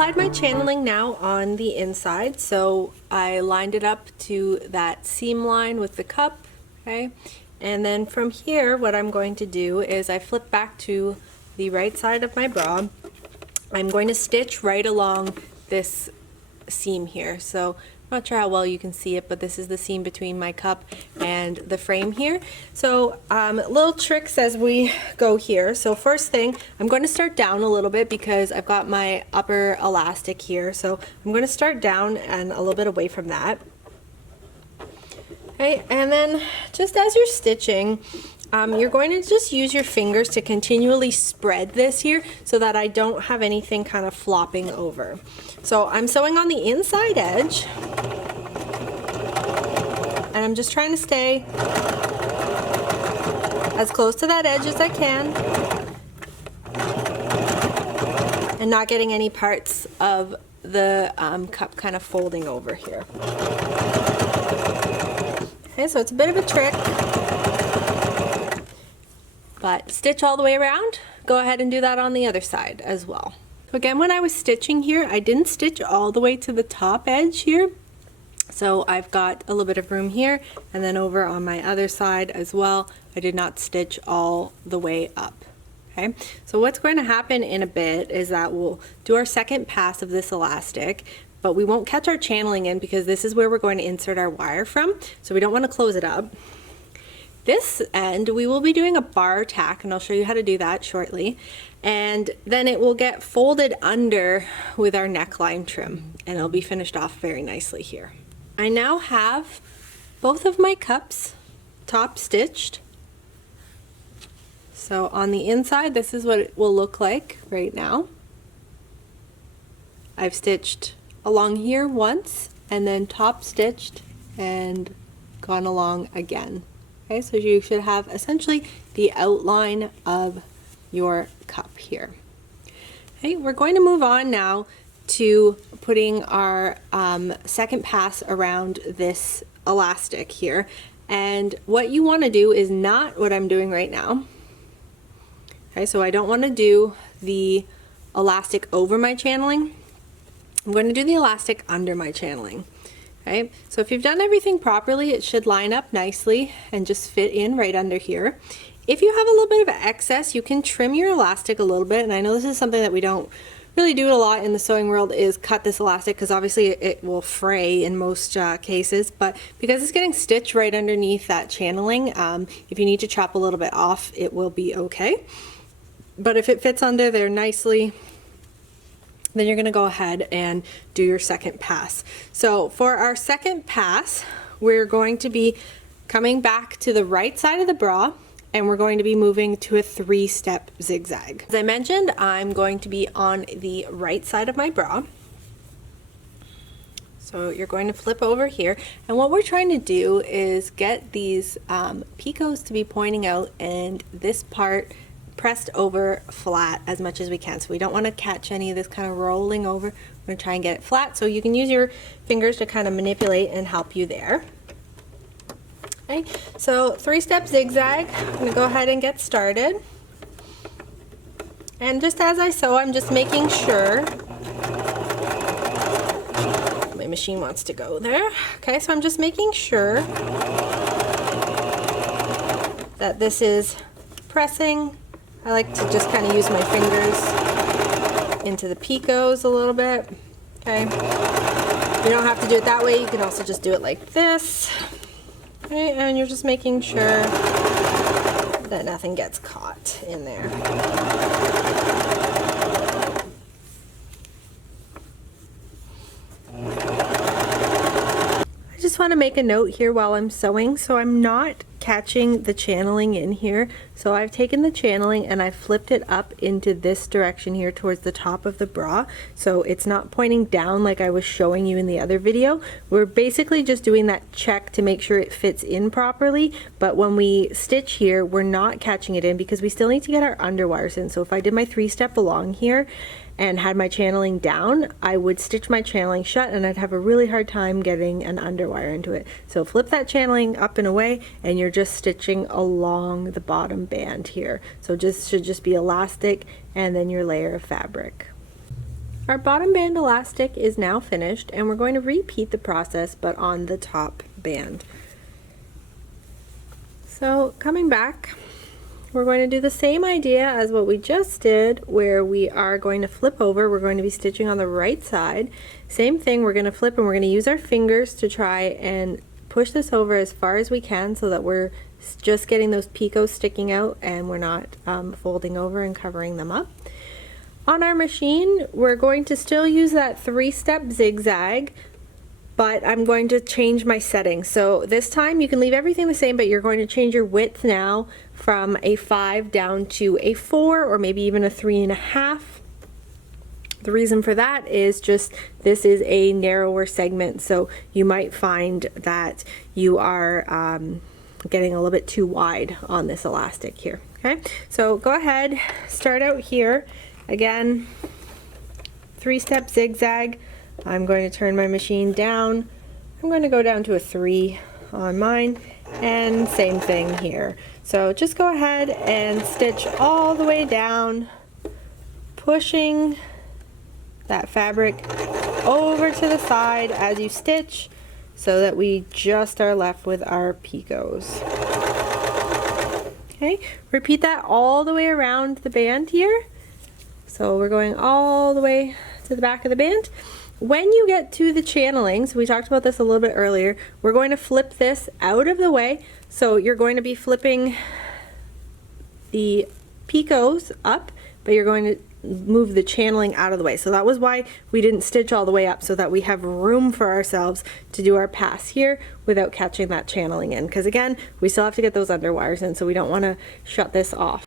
applied my channeling now on the inside, so I lined it up to that seam line with the cup, okay? And then from here, what I'm going to do is I flip back to the right side of my bra. I'm going to stitch right along this seam here. So I'm not sure how well you can see it, but this is the seam between my cup and the frame here. So little tricks as we go here. So first thing, I'm going to start down a little bit because I've got my upper elastic here. So I'm going to start down and a little bit away from that. Okay, and then just as you're stitching, you're going to just use your fingers to continually spread this here so that I don't have anything kind of flopping over. So I'm sewing on the inside edge, and I'm just trying to stay as close to that edge as I can and not getting any parts of the cup kind of folding over here. Okay, so it's a bit of a trick, but stitch all the way around. Go ahead and do that on the other side as well. So again, when I was stitching here, I didn't stitch all the way to the top edge here. So I've got a little bit of room here, and then over on my other side as well, I did not stitch all the way up. Okay, so what's going to happen in a bit is that we'll do our second pass of this elastic, but we won't catch our channeling in because this is where we're going to insert our wire from, so we don't want to close it up. This end we will be doing a bar tack, and I'll show you how to do that shortly, and then it will get folded under with our neckline trim, and it'll be finished off very nicely here. I now have both of my cups top stitched. So on the inside, this is what it will look like right now. I've stitched along here once and then top stitched and gone along again. Okay, so you should have essentially the outline of your cup here. Okay, we're going to move on now to putting our second pass around this elastic here. And what you want to do is not what I'm doing right now. Okay, so I don't want to do the elastic over my channeling. I'm going to do the elastic under my channeling. Okay, so if you've done everything properly, it should line up nicely and just fit in right under here. If you have a little bit of excess, you can trim your elastic a little bit, and I know this is something that we don't really do a lot in the sewing world, is cut this elastic because obviously it will fray in most cases, but because it's getting stitched right underneath that channeling, if you need to chop a little bit off, it will be okay. But if it fits under there nicely, then you're going to go ahead and do your second pass. So for our second pass, we're going to be coming back to the right side of the bra, and we're going to be moving to a 3-step zigzag. As I mentioned, I'm going to be on the right side of my bra. So you're going to flip over here, and what we're trying to do is get these picots to be pointing out and this part pressed over flat as much as we can. So we don't want to catch any of this kind of rolling over. We're going to try and get it flat, so you can use your fingers to kind of manipulate and help you there. Okay, so 3-step zigzag. I'm going to go ahead and get started. And just as I sew, I'm just making sure. My machine wants to go there. Okay, so I'm just making sure that this is pressing. I like to just kind of use my fingers into the picots a little bit. Okay, you don't have to do it that way. You can also just do it like this. Okay, and you're just making sure that nothing gets caught in there. I just want to make a note here while I'm sewing, so I'm not catching the channeling in here. So I've taken the channeling and I've flipped it up into this direction here towards the top of the bra, so it's not pointing down like I was showing you in the other video. We're basically just doing that check to make sure it fits in properly, but when we stitch here, we're not catching it in because we still need to get our underwires in. So if I did my 3-step along here and had my channeling down, I would stitch my channeling shut and I'd have a really hard time getting an underwire into it. So flip that channeling up and away, and you're just stitching along the bottom band here. So should just be elastic and then your layer of fabric. Our bottom band elastic is now finished, and we're going to repeat the process but on the top band. So coming back, we're going to do the same idea as what we just did, where we are going to flip over. We're going to be stitching on the right side. Same thing, we're going to flip and we're going to use our fingers to try and push this over as far as we can so that we're just getting those picots sticking out and we're not folding over and covering them up. On our machine, we're going to still use that 3-step zigzag, but I'm going to change my settings. So this time you can leave everything the same, but you're going to change your width now from a 5 down to a 4 or maybe even a 3.5. The reason for that is just this is a narrower segment, so you might find that you are getting a little bit too wide on this elastic here. Okay, so go ahead, start out here. Again, 3-step zigzag. I'm going to turn my machine down. I'm going to go down to a 3 on mine, and same thing here. So just go ahead and stitch all the way down, pushing that fabric over to the side as you stitch so that we just are left with our picots. Okay, repeat that all the way around the band here. So we're going all the way to the back of the band. When you get to the channeling, so we talked about this a little bit earlier, we're going to flip this out of the way. So you're going to be flipping the picots up, but you're going to move the channeling out of the way. So that was why we didn't stitch all the way up, so that we have room for ourselves to do our pass here without catching that channeling in. Because again, we still have to get those underwires in, so we don't want to shut this off.